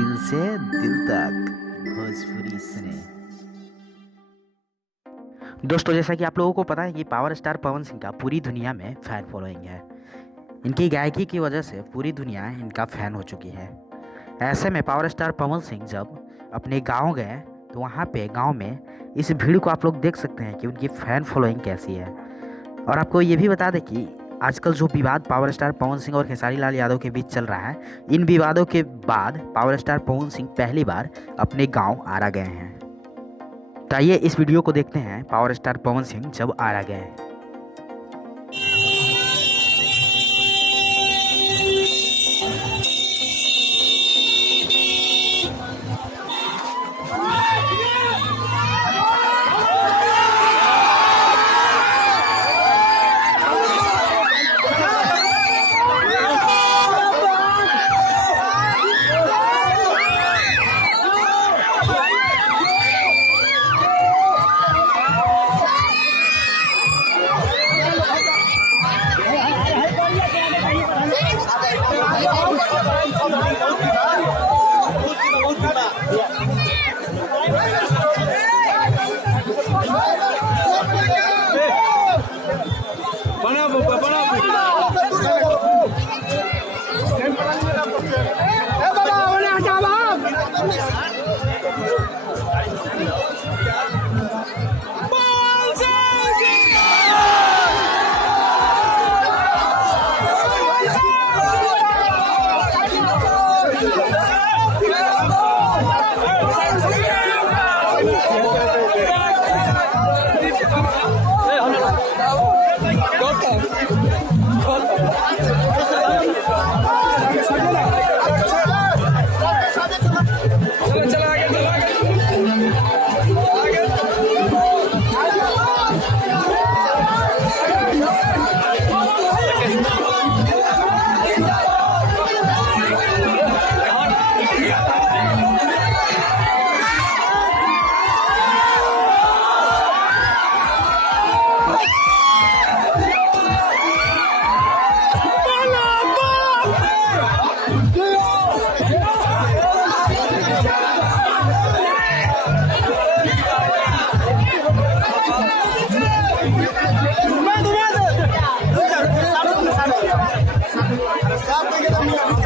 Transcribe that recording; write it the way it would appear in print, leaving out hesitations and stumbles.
दिल से दिल तक भोजपुरी सुने। दोस्तों, जैसा कि आप लोगों को पता है कि पावर स्टार पवन सिंह का पूरी दुनिया में फ़ैन फॉलोइंग है। इनकी गायकी की वजह से पूरी दुनिया इनका फ़ैन हो चुकी है। ऐसे में पावर स्टार पवन सिंह जब अपने गांव गए तो वहां पे गांव में इस भीड़ को आप लोग देख सकते हैं कि उनकी फ़ैन फॉलोइंग कैसी है। और आपको ये भी बता दें कि आजकल जो विवाद पावर स्टार पवन सिंह और खेसारी लाल यादव के बीच चल रहा है, इन विवादों के बाद पावर स्टार पवन सिंह पहली बार अपने गांव आरा गए हैं। तो आइए इस वीडियो को देखते हैं, पावर स्टार पवन सिंह जब आरा गए। Sabe